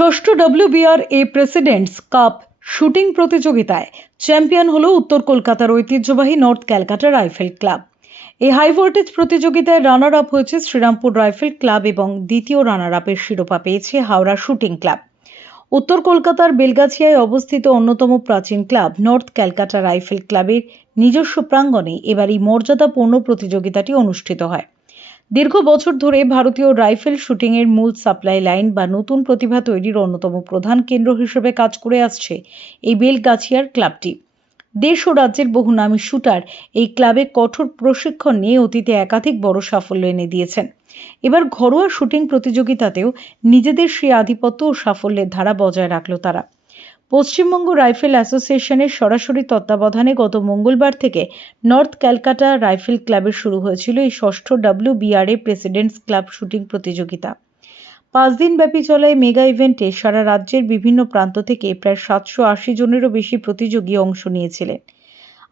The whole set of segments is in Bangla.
ষষ্ঠ WBRA প্রেসিডেন্টস কাপ শুটিং প্রতিযোগিতায় চ্যাম্পিয়ন হলো উত্তর কলকাতার ঐতিহ্যবাহী নর্থ ক্যালকাটা রাইফেল ক্লাব। এই হাই ভোল্টেজ প্রতিযোগিতায় রানার আপ হয়েছে শ্রীরামপুর রাইফেল ক্লাব এবং দ্বিতীয় রানার আপের শিরোপা পেয়েছে হাওড়া শুটিং ক্লাব। উত্তর কলকাতার বেলগাছিয়ায় অবস্থিত অন্যতম প্রাচীন ক্লাব নর্থ ক্যালকাটা রাইফেল ক্লাবের নিজস্ব প্রাঙ্গণে এবার এই মর্যাদাপূর্ণ প্রতিযোগিতাটি অনুষ্ঠিত হয়। দীর্ঘ বছর ধরে ভারতীয় রাইফেল শুটিংয়ের মূল সাপ্লাই লাইন বা নতুন প্রতিভা তৈরির অন্যতম প্রধান কেন্দ্র হিসেবে কাজ করে আসছে এই বেলগাছিয়ার ক্লাবটি। দেশ ও রাজ্যের বহু নামী শুটার এই ক্লাবে কঠোর প্রশিক্ষণ নিয়ে অতীতে একাধিক বড় সাফল্য এনে দিয়েছেন। এবার ঘরোয়া শুটিং প্রতিযোগিতাতেও নিজেদের সেই আধিপত্য ও সাফল্যের ধারা বজায় রাখল তারা। পশ্চিমবঙ্গ রাইফেল অ্যাসোসিয়েশনের সরাসরি তত্ত্বাবধানে গত মঙ্গলবার থেকে নর্থ ক্যালকাটা রাইফেল ক্লাবের শুরু হয়েছিল এই ষষ্ঠ WBRA প্রেসিডেন্টস ক্লাব শুটিং প্রতিযোগিতা। 5 দিন ব্যাপী চলা এই মেগা ইভেন্টে সারা রাজ্যের বিভিন্ন প্রান্ত থেকে প্রায় 780 জনেরও বেশি প্রতিযোগী অংশ নিয়েছিলেন।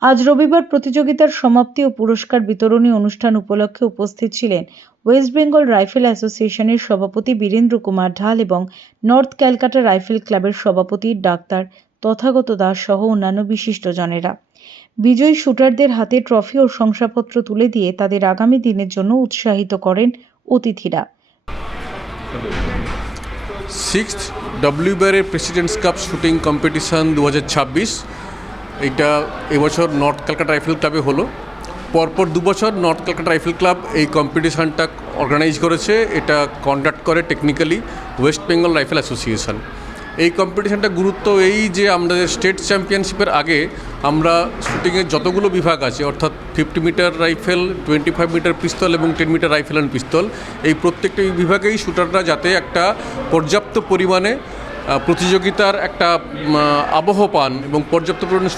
আজ রবিবার প্রতিযোগিতার সমাপ্তি ও পুরস্কার বিতরণী অনুষ্ঠান উপলক্ষে উপস্থিত ছিলেন ওয়েস্ট বেঙ্গল রাইফেল অ্যাসোসিয়েশনের সভাপতি বীরেন্দ্র কুমার ঢাল এবং নর্থ ক্যালকাটা রাইফেল ক্লাবের সভাপতি ডাক্তার তথাগত দাস সহ অন্যান্য বিশিষ্টজনেরা। বিজয়ী শুটারদের হাতে ট্রফি ও শংসাপত্র তুলে দিয়ে তাদের আগামী দিনের জন্য উৎসাহিত করেন অতিথিরা। 6th WBRA presidents cup shooting competition 2026 এইটা এবছর নর্থ ক্যালকাটা রাইফেল ক্লাবে হলো। পরপর 2 বছর নর্থ ক্যালকাটা রাইফেল ক্লাব এই কম্পিটিশানটা অর্গানাইজ করেছে। এটা কন্ডাক্ট করে technically West Bengal rifle association. এই কম্পিটিশানটা গুরুত্ব এই যে আমাদের স্টেট চ্যাম্পিয়নশিপের আগে আমরা শুটিংয়ের যতগুলো বিভাগ আছে অর্থাৎ 50 মিটার রাইফেল, 25 মিটার পিস্তল এবং 10 মিটার রাইফেল অ্যান্ড পিস্তল, এই প্রত্যেকটা বিভাগেই শুটাররা যাতে একটা পর্যাপ্ত পরিমাণে প্রতিযোগিতার একটা আবহ পান এবং পর্যাপ্ত পরিমাণে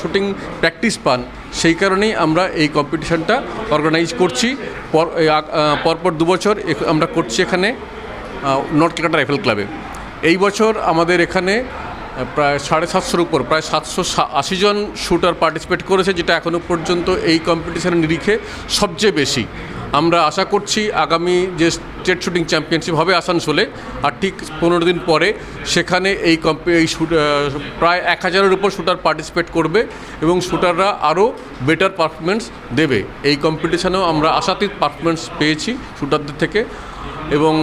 শুটিং প্র্যাকটিস পান, সেই কারণেই আমরা এই কম্পিটিশানটা অর্গানাইজ করছি। পরপর 2 বছর আমরা করছি এখানে নর্থ ক্যালকাটা রাইফেল ক্লাবে। এই বছর আমাদের এখানে প্রায় 750-এর উপর প্রায় 780 জন শুটার পার্টিসিপেট করেছে, যেটা এখনও পর্যন্ত এই কম্পিটিশানের নিরিখে সবচেয়ে বেশি। আমরা আশা করছি আগামী যে স্টেট শুটিং চ্যাম্পিয়নশিপ হবে আসানসোলে, আর ঠিক 15 দিন পরে সেখানে এই প্রায় 1000-এর উপর শুটার পার্টিসিপেট করবে এবং শুটাররা আরও বেটার পারফরমেন্স দেবে। এই কম্পিটিশানেও আমরা আশাতীত পারফরমেন্স পেয়েছি শুটারদের থেকে, এবং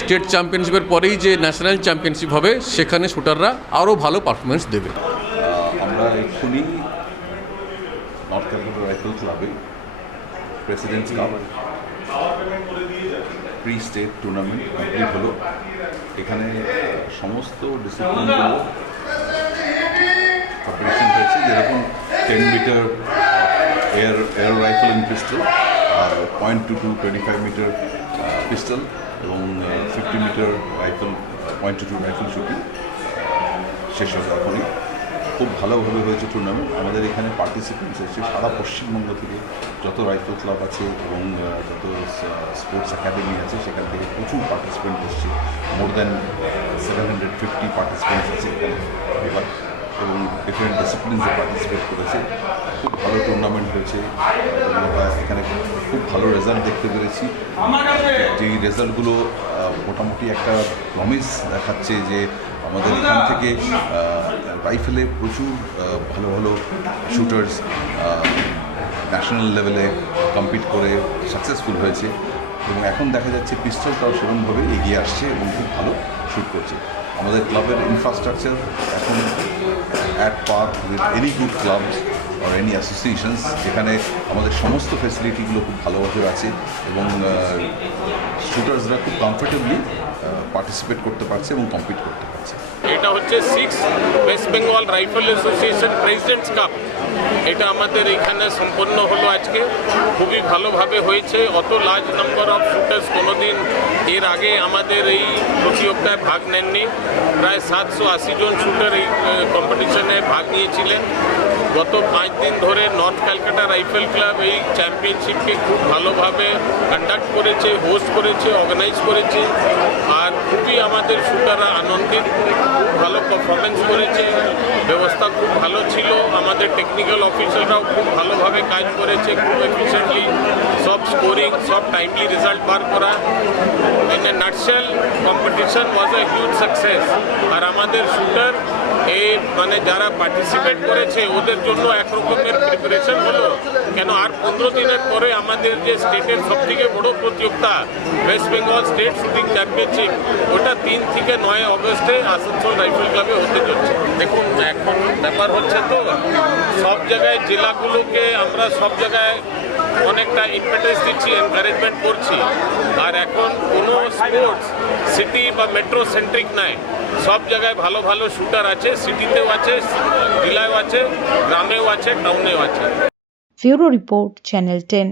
স্টেট চ্যাম্পিয়নশিপের পরেই যে ন্যাশনাল চ্যাম্পিয়নশিপ হবে সেখানে শুটাররা আরও ভালো পারফরমেন্স দেবে। আমরা এক্ষুনি নর্থ ক্যালকাটা রাইফেল ক্লাবে presidents cup pre state tournament complete হলো। এখানে সমস্ত ডিসিপ্লিনগুলো কম্পিটিশন হয়েছে, যেরকম 10 meter air rifle and pistol, আর .22 25 মিটার পিস্তল এবং 50 মিটার রাইফেল .22 রাইফেল শুটিং শেষ হলো এখনই। খুব ভালোভাবে হয়েছে টুর্নামেন্ট। আমাদের এখানে পার্টিসিপেন্টস এসেছে সারা পশ্চিমবঙ্গ থেকে, যত রাইফেল ক্লাব আছে এবং যত স্পোর্টস একাডেমি আছে সেখান থেকে প্রচুর পার্টিসিপেন্ট এসছে। মোর দ্যান 750 পার্টিসিপেন্টস আছে এখানে এবার, এবং ডিফারেন্ট ডিসিপ্লিনসে পার্টিসিপেট করেছে। খুব ভালো টুর্নামেন্ট হয়েছে এবং আমরা এখানে খুব ভালো রেজাল্ট দেখতে পেরেছি। যেই রেজাল্টগুলো মোটামুটি একটা প্রমিস দেখাচ্ছে যে আমাদের এখান থেকে রাইফেলে প্রচুর ভালো ভালো শুটার্স ন্যাশনাল লেভেলে কম্পিট করে সাকসেসফুল হয়েছে, এবং এখন দেখা যাচ্ছে পিস্তলটাও সেরকমভাবে এগিয়ে আসছে এবং খুব ভালো শ্যুট করছে। আমাদের ক্লাবের ইনফ্রাস্ট্রাকচার এখন at per with any good clubs or any associations। এখানে আমাদের সমস্ত ফ্যাসিলিটিগুলো খুব ভালোভাবে আছে এবং শুটার্সরা খুব কমফোর্টেবলি পার্টিসিপেট করতে পারছে এবং কম্পিট করতে পারছে। এটা হচ্ছে 6th West Bengal rifle association presidents cup. এটা আমাদের এখানে সম্পন্ন হলো আজকে, খুবই ভালোভাবে হয়েছে। অত লার্জ নাম্বার অফ শুটার্স কোনোদিন এর আগে আমাদের এই প্রতিযোগিতায় ভাগ নেননি। প্রায় 780 জন শুটার এই কম্পিটিশনে ভাগ নিয়েছিলেন। গত 5 দিন ধরে নর্থ ক্যালকাটা রাইফেল ক্লাব এই চ্যাম্পিয়নশিপকে খুব ভালোভাবে কন্ডাক্ট করেছে, হোস্ট করেছে, অর্গানাইজ করেছে। আর খুবই আমাদের শুটাররা আনন্দিত, খুব ভালো পারফরমেন্স করেছে, ব্যবস্থা খুব ভালো ছিল, আমাদের টেকনিক্যাল অফিসাররাও খুব ভালোভাবে কাজ করেছে, খুব এফিশিয়েন্টলি সব স্কোরিং, সব টাইমলি রেজাল্ট বার করা। In a nutshell competition was a huge success. আর আমাদের শুটার এই মানে যারা পার্টিসিপেট করেছে ওদের জন্য একরকমের প্রিপারেশন হলো, কেন আর 15 দিনের পরে আমাদের যে স্টেটের সবথেকে বড় প্রতিযোগিতা West Bengal state shooting championship, ওটা 3 থেকে 9 অগস্টে আসানসোল রাইফেল ক্লাবে হতে চলছে। দেখুন এখন ব্যাপার হচ্ছে তো সব জায়গায় জেলাগুলোকে আমরা সব জায়গায় অনেকটা ইম্পেটাস দিচ্ছি, এনকারেজমেন্ট করছি। আর এখন কোনো স্পোর্টস সিটি বা মেট্রো সেন্ট্রিক নাই, সব জায়গায় ভালো ভালো শুটার আছে, সিটিতেও আছে, জেলায়ও আছে, গ্রামেও আছে, টাউনেও আছে। Bureau report, channel 10।